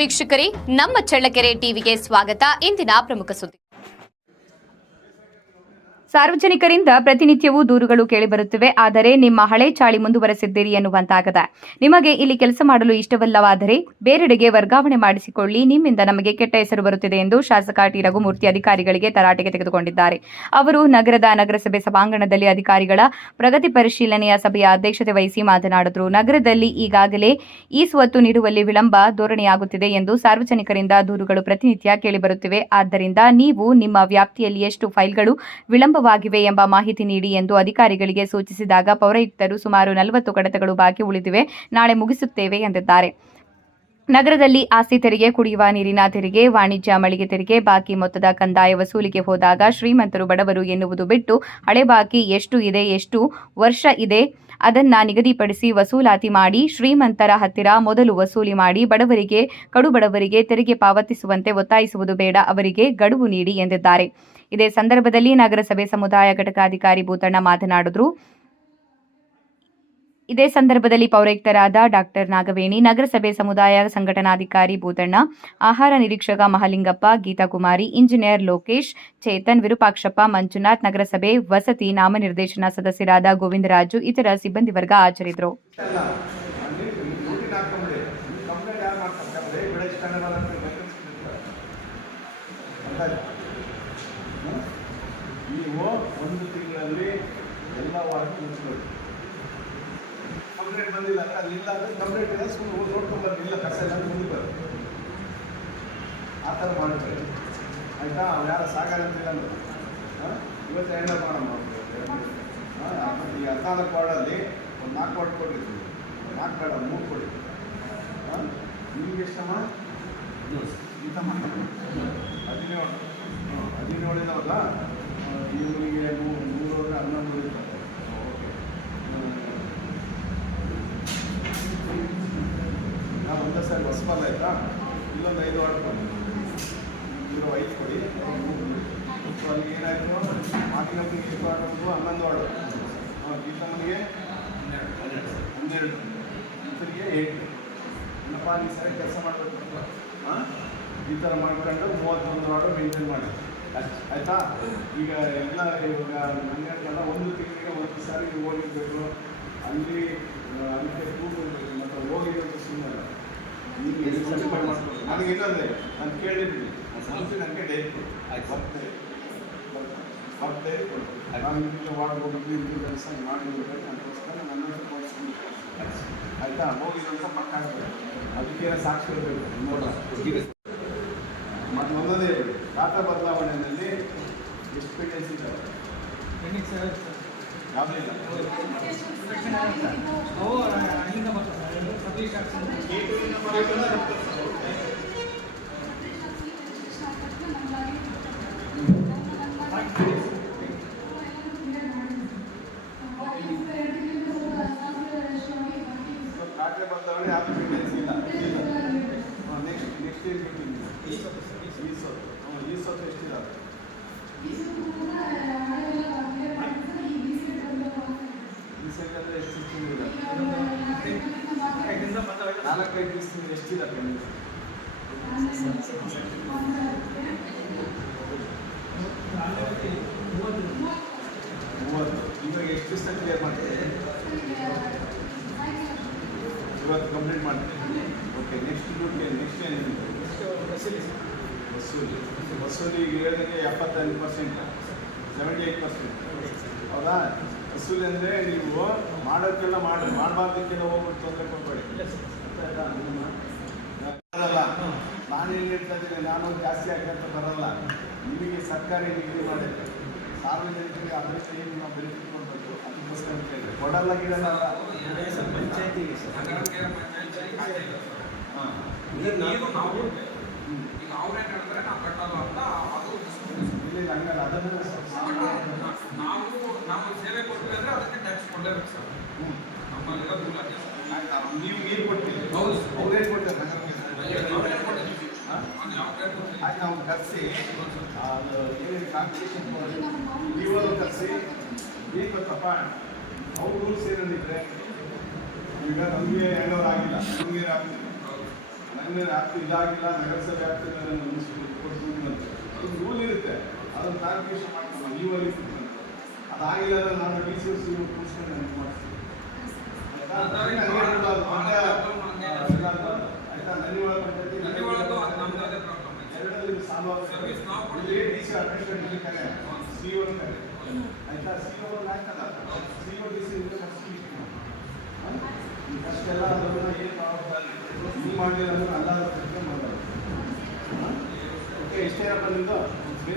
ವೀಕ್ಷಕರೇ, ನಮ್ಮ ಚಳ್ಳಕೆರೆ ಟಿವಿಗೆ ಸ್ವಾಗತ. ಇಂದಿನ ಪ್ರಮುಖ ಸುದ್ದಿ. ಸಾರ್ವಜನಿಕರಿಂದ ಪ್ರತಿನಿತ್ಯವೂ ದೂರುಗಳು ಕೇಳಿಬರುತ್ತಿವೆ. ಆದರೆ ನಿಮ್ಮ ಹಳೆ ಚಾಳಿ ಮುಂದುವರೆಸಿದ್ದೀರಿ ಎನ್ನುವಂತಾಗದೆ. ನಿಮಗೆ ಇಲ್ಲಿ ಕೆಲಸ ಮಾಡಲು ಇಷ್ಟವಲ್ಲವಾದರೆ ಬೇರೆಡೆಗೆ ವರ್ಗಾವಣೆ ಮಾಡಿಸಿಕೊಳ್ಳಿ. ನಿಮ್ಮಿಂದ ನಮಗೆ ಕೆಟ್ಟ ಹೆಸರು ಬರುತ್ತಿದೆ ಎಂದು ಶಾಸಕ ಟಿ ರಘುಮೂರ್ತಿ ಅಧಿಕಾರಿಗಳಿಗೆ ತರಾಟೆಗೆ ತೆಗೆದುಕೊಂಡಿದ್ದಾರೆ. ಅವರು ನಗರದ ನಗರಸಭೆ ಸಭಾಂಗಣದಲ್ಲಿ ಅಧಿಕಾರಿಗಳ ಪ್ರಗತಿ ಪರಿಶೀಲನೆಯ ಸಭೆಯ ಅಧ್ಯಕ್ಷತೆ ವಹಿಸಿ ಮಾತನಾಡಿದರು. ನಗರದಲ್ಲಿ ಈಗಾಗಲೇ ಈ ಸ್ವತ್ತು ನೀಡುವಲ್ಲಿ ವಿಳಂಬ ಧೋರಣೆಯಾಗುತ್ತಿದೆ ಎಂದು ಸಾರ್ವಜನಿಕರಿಂದ ದೂರುಗಳು ಪ್ರತಿನಿತ್ಯ ಕೇಳಿಬರುತ್ತಿವೆ. ಆದ್ದರಿಂದ ನೀವು ನಿಮ್ಮ ವ್ಯಾಪ್ತಿಯಲ್ಲಿ ಎಷ್ಟು ಫೈಲ್ಗಳು ವಿಳಂಬವಾಗಿವೆ ಎಂಬ ಮಾಹಿತಿ ನೀಡಿ ಎಂದು ಅಧಿಕಾರಿಗಳಿಗೆ ಸೂಚಿಸಿದಾಗ ಪೌರಾಯುಕ್ತರು ಸುಮಾರು 40 ಕಡತಗಳು ಬಾಕಿ ಉಳಿದಿವೆ, ನಾಳೆ ಮುಗಿಸುತ್ತೇವೆ ಎಂದಿದ್ದಾರೆ. ನಗರದಲ್ಲಿ ಆಸ್ತಿ ತೆರಿಗೆ, ಕುಡಿಯುವ ನೀರಿನ ತೆರಿಗೆ, ವಾಣಿಜ್ಯ ಮಳಿಗೆ ತೆರಿಗೆ, ಬಾಕಿ ಮೊತ್ತದ ಕಂದಾಯ ವಸೂಲಿಗೆ ಹೋದಾಗ ಶ್ರೀಮಂತರು ಬಡವರು ಎನ್ನುವುದು ಬಿಟ್ಟು ಹಳೆ ಬಾಕಿ ಎಷ್ಟು ಇದೆ, ಎಷ್ಟು ವರ್ಷ ಇದೆ ಅದನ್ನ ನಿಗದಿಪಡಿಸಿ ವಸೂಲಾತಿ ಮಾಡಿ ಶ್ರೀಮಂತರ ಹತ್ತಿರ ಮೊದಲು ವಸೂಲಿ ಮಾಡಿ ಬಡವರಿಗೆ, ಕಡುಬಡವರಿಗೆ ತೆರಿಗೆ ಪಾವತಿಸುವಂತೆ ಒತ್ತಾಯಿಸುವುದು ಬೇಡ, ಅವರಿಗೆ ಗಡುವು ನೀಡಿ ಎಂದಿದ್ದಾರೆ. ಇದೇ ಸಂದರ್ಭದಲ್ಲಿ ನಗರಸಭೆ ಸಮುದಾಯ ಘಟಕಾಧಿಕಾರಿ ಭೂತಣ್ಣ ಮಾತನಾಡಿದರು. ಇದೇ ಸಂದರ್ಭದಲ್ಲಿ ಪೌರಾಯುಕ್ತರಾದ ಡಾಕ್ಟರ್ ನಾಗವೇಣಿ, ನಗರಸಭೆ ಸಮುದಾಯ ಸಂಘಟನಾಧಿಕಾರಿ ಭೂತಣ್ಣ, ಆಹಾರ ನಿರೀಕ್ಷಕ ಮಹಲಿಂಗಪ್ಪ, ಗೀತಾಕುಮಾರಿ, ಇಂಜಿನಿಯರ್ ಲೋಕೇಶ್, ಚೇತನ್, ವಿರೂಪಾಕ್ಷಪ್ಪ, ಮಂಜುನಾಥ್, ನಗರಸಭೆ ವಸತಿ ನಾಮನಿರ್ದೇಶನ ಸದಸ್ಯರಾದ ಗೋವಿಂದರಾಜು, ಇತರ ಸಿಬ್ಬಂದಿ ವರ್ಗ ಹಾಜರಿದ್ದರು. ನೀವು ಒಂದು ತಿಂಗಳಲ್ಲಿ ಎಲ್ಲ ವಾರ ಮುಗಿಸ್ಕೊಳ್ಳಿ. ಕಂಪ್ಲೇಂಟ್ ಬಂದಿಲ್ಲ ಅಲ್ಲಿಲ್ಲ ಅಂದರೆ ಕಂಪ್ಲೇಂಟ್ ಇದೆ, ಸುಮ್ಮನೆ ನೋಡ್ಕೊಂಡ್ಬರ್ಲಿಲ್ಲ, ಕಸ ಎಲ್ಲ ಮುಂದೆ ಬರೋದು ಆ ಥರ ಮಾಡ್ತಾರೆ. ಆಯಿತಾ? ಅವ್ರು ಯಾರು ಸಾಗಾರಂತಿಲ್ಲ ಅಂದ್ರೆ ಇವತ್ತು ಹೆಣ್ಣ ಮಾಡಮ್ಮ. ಈ 14 ವಾರ್ಡಲ್ಲಿ ಒಂದು 4 ವಾರ್ಡ್ ಕೊಟ್ಟಿರ್ತೀವಿ, 4 ಬೇಡ 3 ಕೊಡಿ. ನಿಮ್ಗೆ ಎಷ್ಟಮ್ಮ? ಇಂಥ ಮಾಡಿ 17 ಇದಾವಲ್ಲ, ಇವರಿಗೆ 3 11 ಇರ್ತಾರೆ. ಓಕೆ, ನಾವು ಒಂದೇ ಸಾರಿ ಹೊಸಬಲ್ಲ ಆಯಿತಾ? ಇಲ್ಲೊಂದು 5 ವಾರ್ಡ್ ಕೊಡಿ, ಇರೋ 5 ಕೊಡಿ. ಸೊ ಅಲ್ಲಿ ಏನಾಯಿತು, ಮಾತಿನೊಂದಿಗೆ 8 ವಾರ್ಡ್ 11 ವಾರ್ಡ್, ಗೀತಮ್ಮನಿಗೆ 12, ಇತರಿಗೆ 8. ಏನಪ್ಪ ನೀವು ಸರಿ ಕೆಲಸ ಮಾಡಬೇಕು. ಈ ಥರ ಮಾಡ್ಕೊಂಡು 31 ವಾರ್ಡು ಮೇಂಟೈನ್ ಮಾಡಿ, ಆಯಿತಾ? ಈಗ ಎಲ್ಲ ಇವಾಗ ನನಗೆಲ್ಲ ಒಂದು ತಿಂಗಳಿಗೆ 1 ಸಾರಿ ನೀವು ಹೋಗಿರ್ಬೇಕು, ಅಲ್ಲಿ ಅದಕ್ಕೆ ಕೂಡಬೇಕು ಮತ್ತು ಹೋಗಿರೋದು ಸುಮ್ಮನೆ ನಿಮಗೆ ಸರ್ಟಿಫೈ ಮಾಡ್ಕೊಂಡು. ನನಗೆ ಇನ್ನೊಂದೇ ನಾನು ಕೇಳಿದ್ದೀನಿ, ಸಂಸ್ಥೆ ನನಗೆ ಡೈರಿ ಕೊಡು, ಆಯ್ತು ಬರ್ತೆ ಕೊಡು. ನಾನು ಇಂಥ ವಾರ್ಡ್ ಹೋಗಿದ್ದು ಇಂಥ ಕೆಲಸ ಮಾಡಿರ್ಬೇಕು, ಅದಕ್ಕೋಸ್ಕರ ನನ್ನನ್ನು ತೋರಿಸ್ಕೊಂಡು ಆಯಿತಾ? ಹೋಗಿರೋಂಥ ಪಕ್ಕ ಆಗ್ತದೆ, ಅದಕ್ಕೇನೋ ಸಾಕ್ಷಿ ಇರಬೇಕು. ಮತ್ತು ಒಂದೊಂದೇ ಹೇಳಿ, ಖಾತಾ ಬದಲಾವಣೆಯಲ್ಲಿ ಎಷ್ಟು ಪೇಟೆನ್ಸ್ ಇದ್ದಾವೆ? ಯಾವುದಿಲ್ಲ. ಖಾತೆ ಬದಲಾವಣೆ ಯಾವ ಪೇಟೆನ್ಸ್ ಇಲ್ಲ. ನೆಕ್ಸ್ಟ್ ಏನು ಬಿಟ್ಟಿದ್ದೀನಿ? ಈ ಸ್ವತ್ತು ಎಷ್ಟಿದ್ದಾವೆ? ಈ ಸೈಡಲ್ಲಿ ಎಷ್ಟು ಸಿಕ್ಕಿದೆ? 4-5 ದಿವಸದಿಂದ ಎಷ್ಟಿದೆ? 30. ಇವಾಗ ಎಷ್ಟು ದಿವಸ ಕ್ಲಿಯರ್ ಮಾಡ್ತೀವಿ? ಇವತ್ತು ಕಂಪ್ಲೀಟ್ ಮಾಡ್ತೀವಿ. ಓಕೆ, ನೆಕ್ಸ್ಟ್ ಡ್ಯೂಟಿ ನೆಕ್ಸ್ಟ್ ಏನಿದೆ? ವಸೂಲಿ ಇರೋದಕ್ಕೆ 75%, 78%. ಹೌದಾ? ವಸೂಲಿ ಅಂದರೆ ನೀವು ಮಾಡೋಕ್ಕೆಲ್ಲ ಮಾಡಬಾರ್ದಕ್ಕೆಲ್ಲ ಹೋಗ್ಬಿಟ್ಟು ತೊಂದರೆ ಕೊಡಬೇಡಿ. ಬರಲ್ಲ, ನಾನೇನು ಹೇಳ್ತಾ ಇದ್ದೀನಿ, ನಾನು ಜಾಸ್ತಿ ಆಗಂತ ಬರಲ್ಲ. ನಿಮಗೆ ಸರ್ಕಾರಿ ನಿಗದಿ ಮಾಡಿದ್ರೆ ಸಾರ್ವಜನಿಕರಿಗೆ ಅದಕ್ಕೆ ನಾವು ಬೆನಿಫಿಟ್ ಕೊಡಬೇಕು, ಅದಕ್ಕೋಸ್ಕರ ಕೇಳಿದ್ರೆ ಕೊಡಲ್ಲ ಗಿಡಲ್ಲ ಪಂಚಾಯತಿಗೆ. ಹಂಗಲ್ಲ, ಅದನ್ನು ನಾವು ಸೇವೆ ಕೊಡ್ತೀವಿ ಅಂದರೆ ಅದಕ್ಕೆ ಟ್ಯಾಕ್ಸ್ ಕೊಡಲೇಬೇಕು ಸರ್. ನೀವು ನೀರು ಕೊಡ್ತೀವಿ, ಅವ್ರೇನು ಕೊಡ್ತಾರೆ? ಆಯ್ತು, ನಾವು ಕರೆಸಿ ಏನೇನು ಕಾಂಪಿಟೇಷನ್ ನೀವು ಕರೆಸಿ ಏನು ಗೊತ್ತಪ್ಪ, ಅವ್ರ ರೂಲ್ಸ್ ಏನಂದಿದ್ರೆ ಈಗ ನಮಗೆ ಹೇಳೋರು ಆಗಿಲ್ಲ, ನಮಗೆ ಅಂದರೆ ಆಗ್ತದೆ ಇದಾಗಿಲ್ಲ ನಗರಸಭೆ ಆಗ್ತಿಲ್ಲ ಕೊಡ್ತೀವಿ ಅಂತ ಒಂದು ರೂಲ್ ಇರುತ್ತೆ ಅದನ್ನು ಕ್ಲಾರಿಫಿಕೇಶನ್ ಮಾಡ್ಕೊಂಡು ನೀವಲ್ಲಿ ಅದಾಗಿಲ್ಲ ಅಂದ್ರೆ ನಾನು ಡಿ ಸಿ ಕೂರಿಸ್ಕೊಂಡು ನನಗೆ ಮಾಡ್ತೀನಿ ಆಯ್ತಾ ನನ್ನಿವಾಳ ಪಂಚಾಯತಿ ಎರಡರಲ್ಲಿ ಸಾಲ್ವ್ ಆಗುತ್ತೆ ಇಲ್ಲಿ ಡಿ ಸಿ ಅಡ್ಮಿಷನ್ ಇರ್ಲಿಕ್ಕಾನೆ ಸಿ ಒ ಕರೆ ಆಯ್ತಾ ಸಿ ಒ ಹಾಕಲ್ಲ ಸಿ ಒ ಡಿ ಸಿ ಅಷ್ಟೆಲ್ಲ ಅದನ್ನು ಏನು ನೀವು ಮಾಡಲಿಲ್ಲ ಅಂದ್ರೆ ಅಲ್ಲ ಮಾಡೋದು ಓಕೆ ಇಷ್ಟೇನಪ್ಪ ನಿಮ್ಮದು